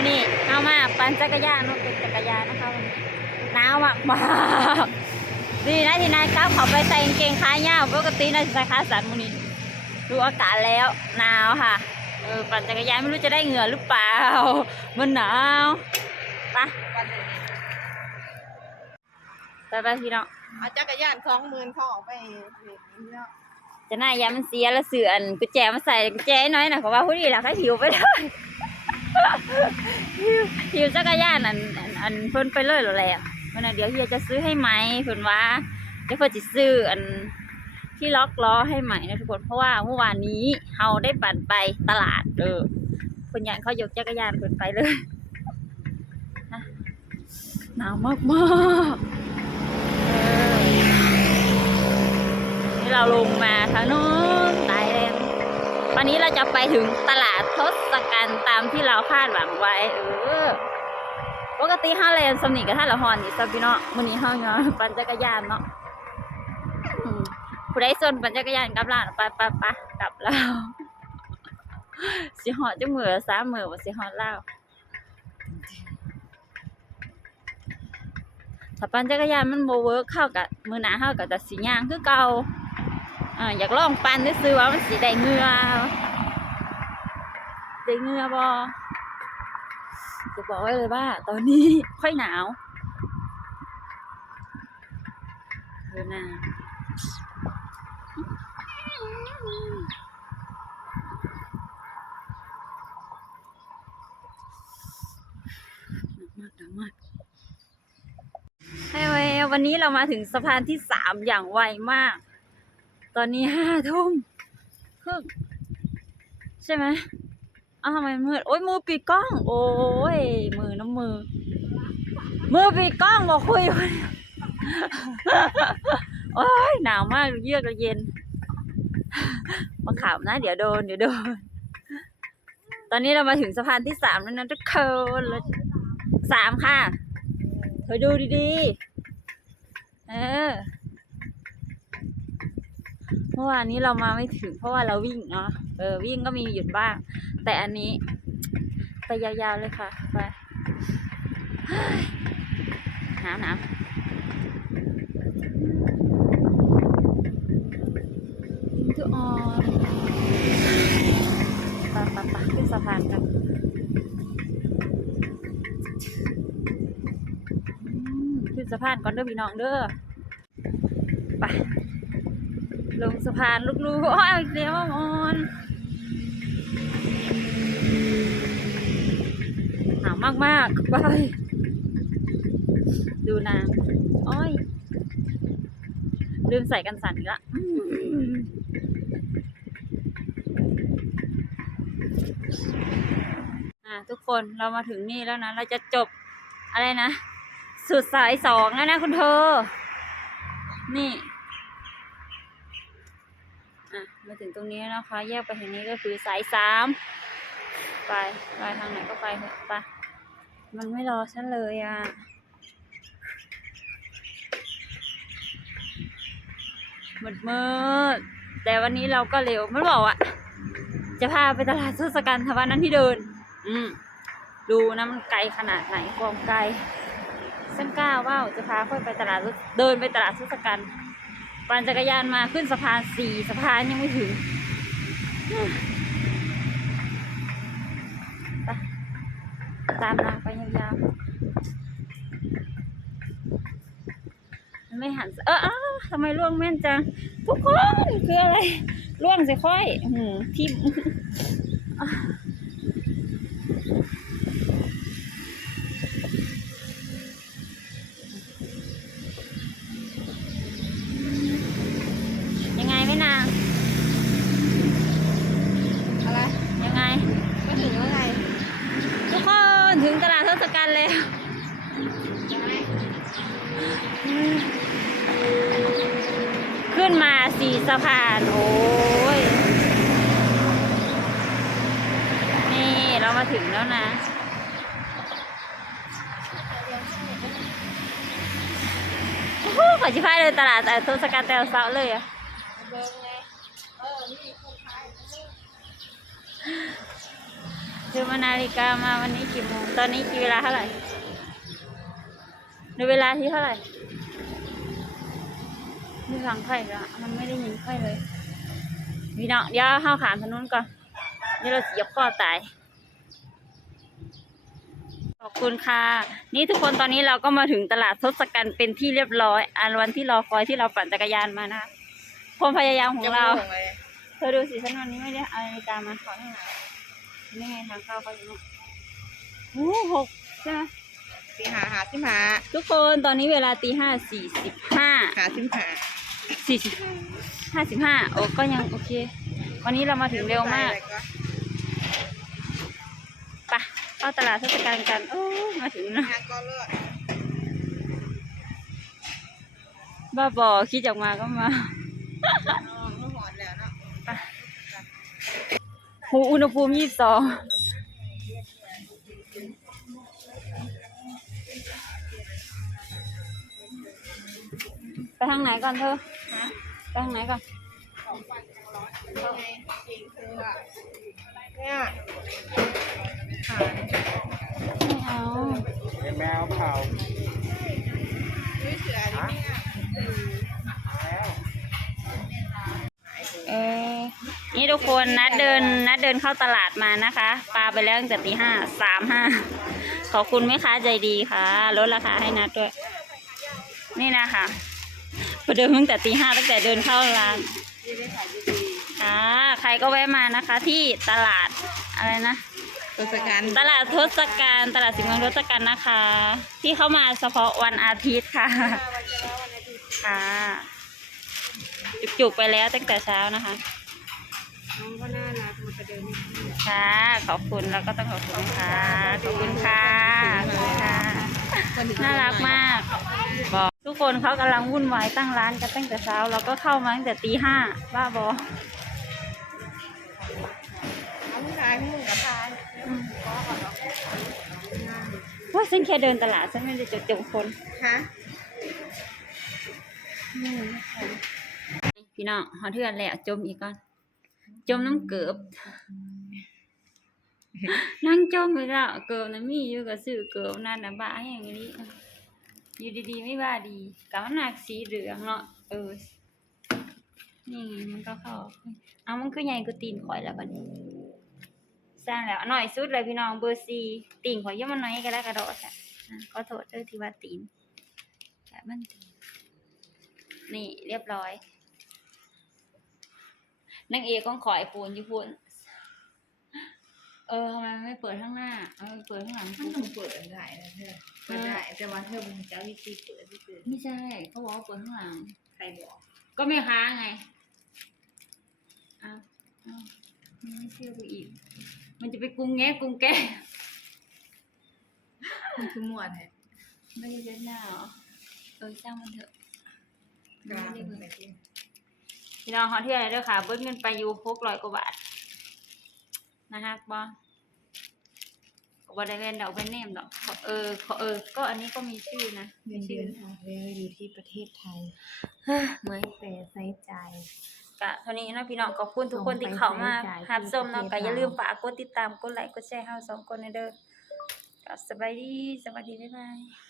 วันนี้เอามาปั่นจักรยานรถเป็นจักรยานนะคะวันนี้หนาวมากมากดีนะที่นายก้าวเขาไปใส่กางเกงขายาวปกตินายใส่ขาสั้นวันนี้ดูอากาศแล้วหนาวค่ะเออปั่นจักรยานไม่รู้จะได้เหงื่อหรือเปล่า มันหนาวไปไปไปพี่น้องเอาจักรยานสองหมื่นเขาเออกไปเล่นนี่เนาะจะน่ายามันเสียแล้วเสืออันกุญแจมาใส่กุญแจน้อยหน่อยเพราะว่าผู้ดีหลักให้หิวไปเลย หิวจักรยานอันอันเพิ่นไปเลยหรอแหละวันนั้นเดี๋ยวเฮียจะซื้อให้ไหมเพิ่นว่าเดี๋ยวเพิ่นจะซื้ออันที่ล็อกล้อให้ใหม่นะทุกคนเพราะว่าเมื่อวานนี้เราได้ปั่นไปตลาดเออคนยันเขายกจักรยานเพิ่นไปเลยนะหนาวมากมากนี่เราลงมาทางนู้นตแลนด์ วันนี้เราจะไปถึงตลาดทศกัณฐ์ตามที่เราคาดหวังไว้ เออ ปกติห้าเลนสำนีกับท่าละหอนนี่ซับพี่เนาะมื้อนี้เฮาเนาะปั่นจักรยานเนาะผู้ใดสนปั่นจักรยานกลับร้านไปไปไปกลับแล้วสิฮอดจังมือสามมือบ่สิฮอดแล้วถ้าปั่นจักรยานมันบ่เวิร์กเข้ากับมือหนาเฮาก็จะสิย่างคือเก่า อ่าอยากลองปั่นซื้อว่ามันสิได้เงือได้เงือบ่จะบอกไว้เลยว่า ตอนนี้ค่อยหนาวเดูนาหนาวมากหนาวมากให้ไววันนี้เรามาถึงสะพานที่สามอย่างไวมาก ตอนนี้ห้าทุ่มครึ่งใช่ไหมอ้าวทำไมมืดโอ้ยมือปีกล้อง โอ้ยมือน้ำมือ มือปีกล้องบอกคุยโอ้ยหนาวมากเยือกเย็นมาขับนะ เดี๋ยวโดนเดี๋ยวโดน ตอนนี้เรามาถึงสะพานที่สามแล้วนะทุกคนแล้วสามค่ะ เธอดูดีๆ เออ มื่อวานนี้เรามาไม่ถึงเพราะว่าเราวิ่งเนาะเออวิ่งก็มีหยุดบ้าง แต่อันนี้ ไปยาวๆเลยค่ะไปหนาวหนาวยิงทุออนปะปะปะขึ้นสะพานกันขึ้นสะพานก่อนเด้อพี่น้องเด้อไป ลงสะพานลูกๆโอ้ยเดี๋ยวมอนหนาวมากๆไปดูนางโอ้ยลืมใส่กันสั่นอีกละทุกคนเรามาถึงนี่แล้วนะ เราจะจบอะไรนะ สุดสายสองแล้วนะคุณเธอ นี่ อะมาถึงตรงนี้นะคะ แยกไปทางนี้ก็คือสายสามไปไปทางไหนก็ไปเถอะไปมันไม่รอฉันเลยอะมืดมืดแต่วันนี้เราก็เร็วมันบอกอะ จะพาไปตลาดทศกัณฐ์ทวันนั้นที่เดิน อืมดูนะมันไกลขนาดไหนความไกลฉันกล้าว่าจะพาค่อยไปตลาดเดินไปตลาดทศกัณฐ์ ปั่นจักรยานมาขึ้นสะพานสี่สะพานยังไม่ถึงไปตามนางไปยาวๆมันไม่หัน เอออทำไมล่วงแม่นจัง ทุกคน คืออะไรล่วงสิค่อยอื้อหือทิมอะยังไงไม่นาง อะไร ยังไง ก็ถึงว่าไง ทุกคนถึงตลาดทศกัณฐ์แล้ว ขึ้นมา สะพาน โอ้ย นี่เรามาถึงแล้วนะโอ้โหขอชิพายเลยตลาดแต่ทศกัณฐ์แต่เสาเลยอะเบิ้ออนี่คนไทยดูมานาฬิกามาวันนี้กี่โมง ตอนนี้กี่เวลาเท่าไหร่ดูเวลาที่เท่าไหร่ ดูหลังไข่ละมันไม่ได้ยินไข่เลยพี่น้องเดี๋ยวเข้าขามถนนก่อนเดี๋ยวเราเสียบข้อตาย ขอบคุณค่ะ นี่ทุกคนตอนนี้เราก็มาถึงตลาดทศกัณฐ์เป็นที่เรียบร้อย อันวันที่รอคอยที่เราปั่นจักรยานมานะคะความพยายามของเราจะไม่ลงเลยเธอดูสิฉันวันนี้ไม่ได้เอานาฬิกามาขอให้หน่อยนี่ไงทางเข้าเขาอยู่นู่นโอ้หกใช่ไหมตีหาหาสิมหาทุกคนตอนนี้เวลาตีห้าสี่สิบห้าหาสิมหา สี่สิบห้าสิบห้าโอ้ก็ยังโอเค วันนี้เรามาถึงเร็วมากไปะเข้าตลาดเทศกาลกันโอ้มาถึงนะงานก็เลิกบ้าบอคิดออกมาก็มาหูอุณหภูมิยี่สิบสองไปทางไหนก่อนเธอ ไปทางไหนก่อนยังไงเก่งคืออะเนี่ยหาไม่เอาเป็นแมวเผาด้วยเสือนี่เนี่ยแล้วเออนี่ทุกคนนัดเดินนัดเดินเข้าตลาดมานะคะปลาไปแล้วตั้งแต่ตีห้าสามห้าขอบคุณแม่ค้าใจดีค่ะลดราคาให้นัดด้วย นี่นะคะ ประเดิมตั้งแต่ตีห้าตั้งแต่เดินเข้าร้านค่ะใครก็แวะมานะคะที่ตลาดอะไรนะตัวสกันตลาดทศกัณฐ์ตลาดสินเมืองทศกัณฐ์นะคะ ที่เข้ามาเฉพาะวันอาทิตย์ค่ะค่ะจุกๆไปแล้วตั้งแต่เช้านะคะน้องก็น่ารักมันจะเดินไม่ขึ้นค่ะขอบคุณแล้วก็ต้องขอบคุณค่ะขอบคุณค่ะขอบคุณค่ะน่ารักมากบอก ทุกคนเขากำลังวุ่นวายตั้งร้านกันตั้งแต่เช้า เราก็เข้ามาตั้งแต่ตีห้าบ้าบอเอาผู้ชายผู้หญิงกับชายอืมว่าฉันแค่เดินตลาดฉันไม่ได้จดจงคนฮะพี่น้องหอเทือนแล้วจมอีกก่อน จมน้ำเกือบนั่งจมไปแล้วเกือบนะมีอยู่กับซื้อเกือบนั่นนะบ้าแห่งนี้ อยู่ดีๆไม่บ้าดีกับมันหนักสีเหลืองเนาะเออ นี่มันก็เข้าเอามันคือใหญ่กูตีนข่อยแล้วบัดนี้สร้างแล้วหน่อยสุดเลยพี่น้องเบอร์ซีตีนข่อยเยอะมันน้อยก็ได้กระโดดอะอะขอโทษเด้อที่ว่าตีนแต่มันตีนนี่เรียบร้อยนางเอกก็ข่อยปูนอยู่พูนเออทำไมไม่ ดข้างหลังมันต้องเปิดได้นะเธอเปิดได้แต่ว่าเธอเป็นเจ้าวิธีเปิดที่เปิดไม่ใช่เขาบอกว่าเปิดข้างหลังใครบอก ก็ไม่ค้าไงอ้าวอ้าวไม่เชื่อกูอีก มันจะไปกรุงแงะกรุงแก้มันคือหมวดแฮะไม่ได้เล่นหน้าเหรอเออช่างมันเถอะกลางไม่ได้เป็นเบิ่งแบบนี้พี่น้องขอเที่ยวอะไรด้วยค่ะเบิ้ลเงินไปอยู่หกร้อยกว่าบาท นะฮะบอ บ่ได้เล่นดอกเป็นเนมดอกขอเออขอเออ ก็อันนี้ก็มีชื่อนะเงินเดือนออกแล้วอยู่ที่ประเทศไทยเฮ้ยเมื่อย แต่ใช้จ่าย กะเท่านี้เนาะพี่น้องขอบคุณทุกคนที่เข้ามาส่งไปใช้จ่ายหับส้มเนาะที่ก็ประเทศอย่าลืมลาวฝากกดติดตามกดไลค์กดแชร์ให้เราสองคนนะเด้อก็สบายดีสวัสดีบ๊ายบาย